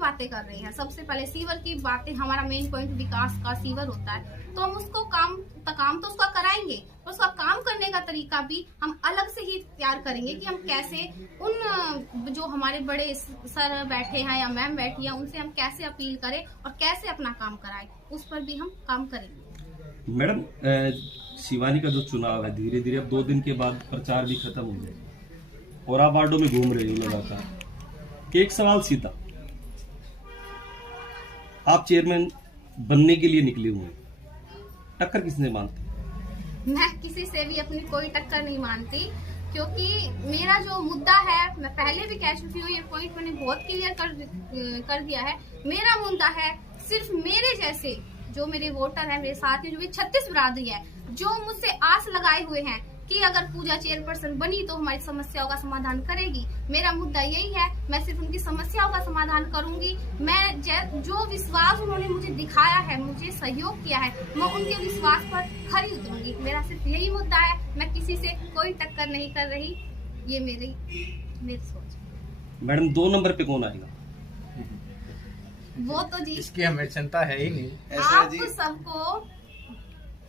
बातें कर रहे हैं। सबसे पहले सीवर की बातें, हमारा मेन पॉइंट विकास का सीवर होता है, तो हम उसको काम तो उसका कराएंगे, और उसका काम करने का तरीका भी हम अलग से ही तैयार करेंगे कि हम कैसे उन जो हमारे बड़े सर बैठे हैं या मैम बैठी है उनसे हम कैसे अपील करें और कैसे अपना काम कराएं, उस पर भी हम काम करेंगे। मैडम, शिवानी का जो चुनाव है धीरे धीरे अब 2 दिन के बाद प्रचार भी खत्म हो जाएगा और आप वार्डों में घूम रहे हो लगातार। एक सवाल सीधा, आप चेयरमैन बनने के लिए निकले हुए हैं, टक्कर किसने मानती? मैं किसी से भी अपनी कोई टक्कर नहीं मानती, क्योंकि मेरा जो मुद्दा है, मैं पहले भी कह चुकी हूँ, ये पॉइंट मैंने बहुत क्लियर कर दिया है। मेरा मुद्दा है सिर्फ मेरे जैसे जो मेरे वोटर हैं, मेरे साथी, जो भी 36 बिरादरी है, जो मुझसे आस लगाए हुए हैं कि अगर पूजा चेयरपर्सन बनी तो हमारी समस्याओं का समाधान करेगी। मेरा मुद्दा यही है, मैं सिर्फ उनकी समस्याओं का समाधान करूंगी। मैं जो विश्वास उन्होंने मुझे दिखाया है, मुझे सहयोग किया है, मैं उनके विश्वास पर खरी उतरूंगी। मेरा सिर्फ यही मुद्दा है, मैं किसी से कोई टक्कर नहीं कर रही, ये मेरी सोच है। मैडम 2 नंबर पे कौन आएगा? वो तो जी इसकी हमें चिंता है ही नहीं। आपको सबको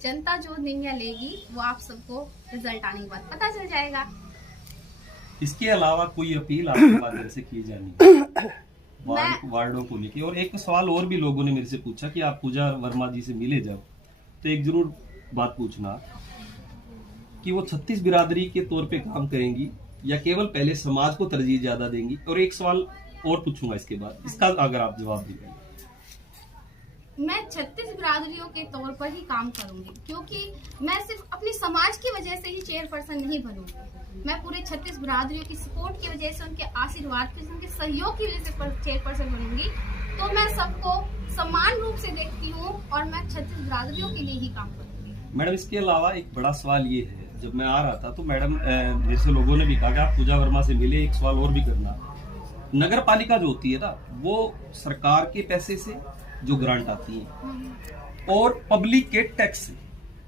जनता जो निर्णय लेगी वो आप सबको रिजल्ट आने के बाद पता चल जाएगा। इसके अलावा कोई अपील आपके माध्यम से की जानी वार्डों को लेकर? और एक सवाल और भी लोगों ने मेरे से पूछा कि आप पूजा वर्मा जी से मिले जाओ, तो एक जरूर बात पूछना कि वो 36 बिरादरी के तौर पे काम करेंगी या केवल पहले समाज को तरजीह ज्यादा देंगी? और एक सवाल और पूछूंगा इसके बाद, इसका अगर आप जवाब देंगे। मैं 36 बिरादरियों के तौर पर ही काम करूंगी, क्योंकि मैं सिर्फ अपनी समाज की वजह से ही चेयरपर्सन नहीं बनूंगी। मैं पूरे 36 बिरादरियों की सपोर्ट की वजह से, उनके आशीर्वाद की, उनके सहयोग की वजह से चेयरपर्सन बनूंगी। तो मैं सबको समान रूप से देखती हूँ और मैं 36 बिरादरियों के लिए ही काम करूंगी। मैडम, इसके अलावा एक बड़ा सवाल ये है, जब मैं आ रहा था तो मैडम जैसे लोगों ने भी कहा कि आप पूजा वर्मा से मिले, एक सवाल और भी करना, नगर पालिका जो होती है ना, वो सरकार के पैसे से जो ग्रांट आती है और पब्लिक के टैक्स से,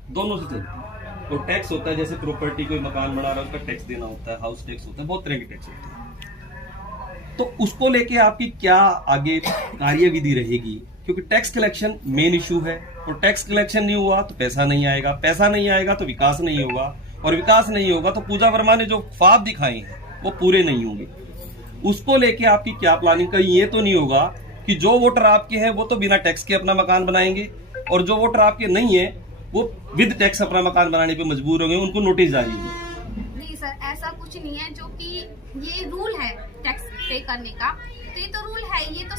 दोनों से चलती है। तो टैक्स होता है, जैसे प्रॉपर्टी कोई मकान बना रहा है उसका टैक्स देना होता है, हाउस टैक्स होता है, बहुत तरह के टैक्स होते हैं। तो उसको लेके आपकी क्या आगे कार्यविधि रहेगी? क्योंकि टैक्स कलेक्शन मेन इशू है, और टैक्स कलेक्शन नहीं हुआ तो पैसा नहीं आएगा, पैसा नहीं आएगा तो विकास नहीं होगा, और विकास नहीं होगा तो पूजा वर्मा ने जो ख्वाब दिखाए हैं वो पूरे नहीं होंगे। उसको लेके आपकी क्या प्लानिंग? कहीं ये तो नहीं होगा कि जो वोटर आपके हैं वो तो बिना टैक्स के अपना मकान बनाएंगे और जो वोटर आपके नहीं है वो विद टैक्स अपना मकान बनाने पे मजबूर होंगे, उनको नोटिस जारी होगी? नहीं सर, ऐसा कुछ नहीं है। जो कि ये रूल है टैक्स पे करने का, तो ये तो रूल है, ये तो